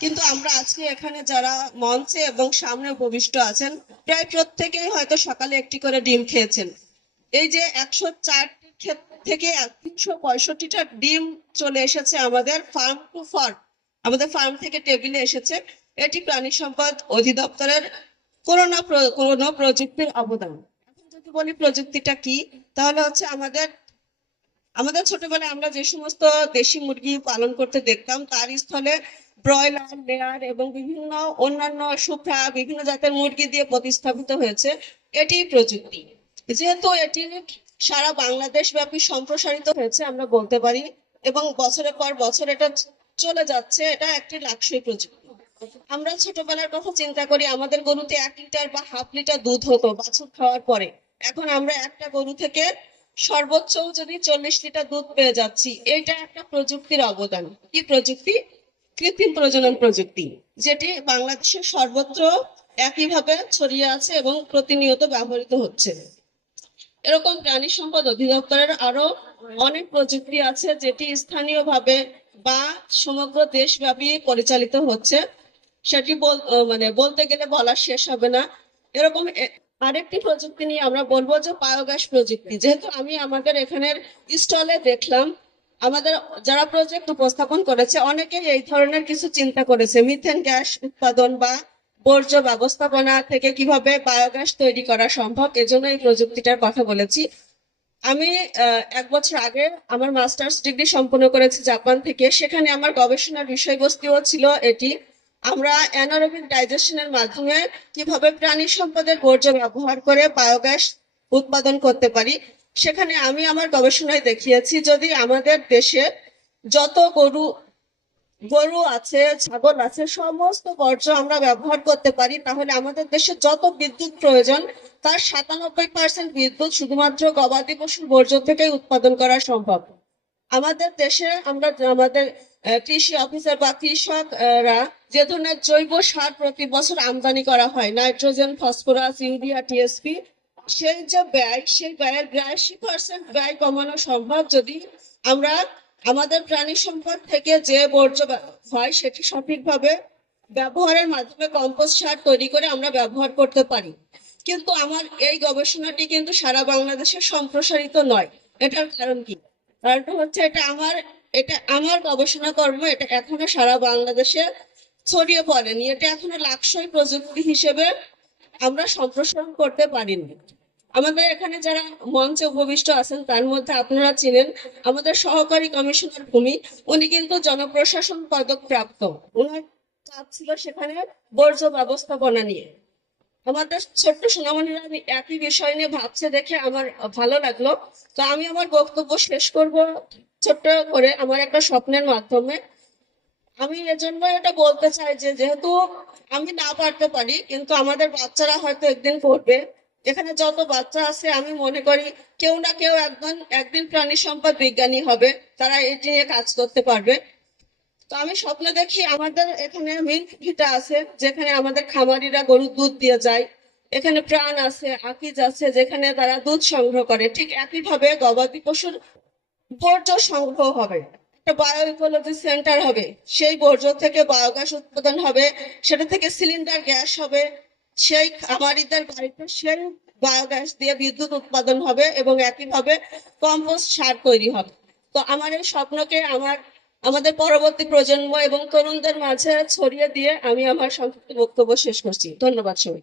কিন্তু আমরা আজকে এখানে যারা মঞ্চে এবং সামনে উপবিষ্ট আছেন, প্রায় প্রত্যেকেই হয়তো সকালে একটি করে ডিম খেয়েছেন। এই যে একশো চারটি থেকে তিনশো পঁয়ষট্টিটা ডিম চলে এসেছে আমাদের ফার্ম টু ফার্ম, আমাদের ফার্ম থেকে টেবিলে এসেছে। এটি প্রাণী সম্পদ অধিদপ্তরের কোনো না কোনো প্রযুক্তির অবদান। এখন যদি বলি প্রযুক্তিটা কি, তাহলে হচ্ছে আমাদের আমাদের ছোটবেলায় আমরা যে সমস্ত দেশি মুরগি পালন করতে দেখতাম, তার স্থলে ব্রয়লার লেয়ার এবং বিভিন্ন অন্যান্য সুখা বিভিন্ন জাতের মুরগি দিয়ে প্রতিস্থাপিত হয়েছে এটি প্রযুক্তি। যেহেতু এটি সারা বাংলাদেশ ব্যাপী সম্প্রসারিত হয়েছে, আমরা বলতে পারি, এবং বছরের পর বছর এটা চলে যাচ্ছে, এটা একটি লাক্সই প্রযুক্তি। আমরা ছোটবেলার কথা চিন্তা করি, আমাদের গরুতে এক লিটার বা হাফ লিটার দুধ হতো বাছুর খাওয়ার পরে। এখন আমরা একটা গরু থেকে সর্বোচ্চ যদি চল্লিশ লিটার দুধ পেয়ে যাচ্ছি এটা একটা প্রযুক্তির অবদান। কি প্রযুক্তি? কৃত্রিম প্রজনন প্রযুক্তি, যেটি বাংলাদেশের সর্বত্র একইভাবে ছড়িয়ে আছে এবং প্রতিনিয়ত ব্যবহৃত হচ্ছে। এরকম প্রাণী সম্পদ অধিদপ্তরের আরও অনেক প্রযুক্তি আছে যেটি স্থানীয়ভাবে বা সমগ্র দেশব্যাপী পরিচালিত হচ্ছে। সেটি মানে বলতে গেলে বলা শেষ হবে না। এরকম আরেকটি প্রযুক্তি নিয়ে আমরা বলব যে বায়োগ্যাস প্রযুক্তি। যেহেতু আমি আমাদের এখানের স্টলে দেখলাম আমাদের যারা প্রজেক্ট উপস্থাপন করেছে, অনেকেই এই ধরনের কিছু চিন্তা করেছে। মিথেন গ্যাস উৎপাদন বা বর্জ্য ব্যবস্থাপনা থেকে কীভাবে বায়োগ্যাস তৈরি করা সম্ভব, এজন্য এই প্রযুক্তিটার কথা বলেছি। আমি এক বছর আগে আমার মাস্টার্স ডিগ্রি সম্পন্ন করেছি জাপান থেকে। সেখানে আমার গবেষণার বিষয়বস্তুও ছিল এটি। আমরা অ্যানারোবিক ডাইজেশনের মাধ্যমে কীভাবে প্রাণী সম্পদের বর্জ্য ব্যবহার করে বায়োগ্যাস উৎপাদন করতে পারি। সেখানে আমি আমার গবেষণায় দেখিয়েছি যদি আমাদের দেশে যত গরু গরু আছে, ছাগল আছে, সমস্ত বর্জ্য আমরা ব্যবহার করতে পারি, তাহলে আমাদের দেশে যত বিদ্যুৎ প্রয়োজন, তার সাতানব্বই পার্সেন্ট বিদ্যুৎ শুধুমাত্র গবাদি পশুর বর্জ্য থেকেই উৎপাদন করা সম্ভব। আমাদের দেশে আমরা, আমাদের কৃষি অফিসার বা কৃষকরা যে ধরনের জৈব সার প্রতি বছর আমদানি করা হয় নাইট্রোজেন ফসফরাস ইউরিয়া টিএসপি সেই যে ব্যয় সেই ব্যয়ের বিরাশি পার্সেন্ট ব্যয় কমানো সম্ভব যদি আমরা আমাদের প্রাণী সম্পদ থেকে যে বর্জ্য হয় সেটি সঠিকভাবে ব্যবহারের মাধ্যমে কম্পোস্ট সার তৈরি করে আমরা ব্যবহার করতে পারি। কিন্তু আমার এই গবেষণাটি কিন্তু সারা বাংলাদেশে সম্প্রসারিত নয়। এটার কারণ কি? কারণটা হচ্ছে এটা আমার এটা আমার গবেষণা কর্ম, এটা এখনও সারা বাংলাদেশে ছড়িয়ে পড়েনি। এটা এখনও লাক্সই প্রযুক্তি হিসেবে আমরা সম্প্রসারণ করতে পারিনি। আমাদের এখানে যারা মঞ্চে উপবিষ্ট আছেন, তার মধ্যে আপনারা চিনেন আমাদের সহকারী কমিশনার ভূমি। উনি কিন্তু জনপ্রশাসন পদক প্রাপ্ত ওনার কাজ ছিল সেখানে বর্জ্য ব্যবস্থাপনা নিয়ে। আমাদের ছোট্ট সোনামণিরা আমি একই বিষয় নিয়ে ভাবছে দেখে আমার ভালো লাগল। তো আমি আমার বক্তব্য শেষ করব ছোট্ট করে, আমার একটা স্বপ্নের মাধ্যমে। আমি এজন্য এটা বলতে চাই যে, যেহেতু আমি না পারতে পারি, কিন্তু আমাদের বাচ্চারা হয়তো একদিন পড়বে। এখানে যত বাচ্চা আছে, আমি মনে করি কেউ না কেউ একদিন একদিন প্রাণী সম্পদ বিজ্ঞানী হবে, তারা এটি নিয়ে কাজ করতে পারবে। তো আমি স্বপ্ন দেখি আমাদের এখানে মিল্ক ভিটা আছে, যেখানে আমাদের খামারিরা গরুর দুধ দিয়ে যায়। এখানে প্রাণ আছে, আকিজ আছে, যেখানে তারা দুধ সংগ্রহ করে। ঠিক একইভাবে গবাদি পশুর বর্জ্য সংগ্রহ হবে। বায়ো ইকোলজি সেন্টার হবে। সেই বর্জ্য থেকে বায়োগ্যাস উৎপাদন হবে, সেটা থেকে সিলিন্ডার গ্যাস হবে, সেই খামারিদের বাড়িতে সেই বায়োগ্যাস দিয়ে বিদ্যুৎ উৎপাদন হবে এবং একইভাবে কম্পোস্ট সার তৈরি হবে। তো আমার এই স্বপ্নকে আমার, আমাদের পরবর্তী প্রজন্ম এবং তরুণদের মাঝে ছড়িয়ে দিয়ে আমি আমার সংক্ষিপ্ত বক্তব্য শেষ করছি। ধন্যবাদ সবাই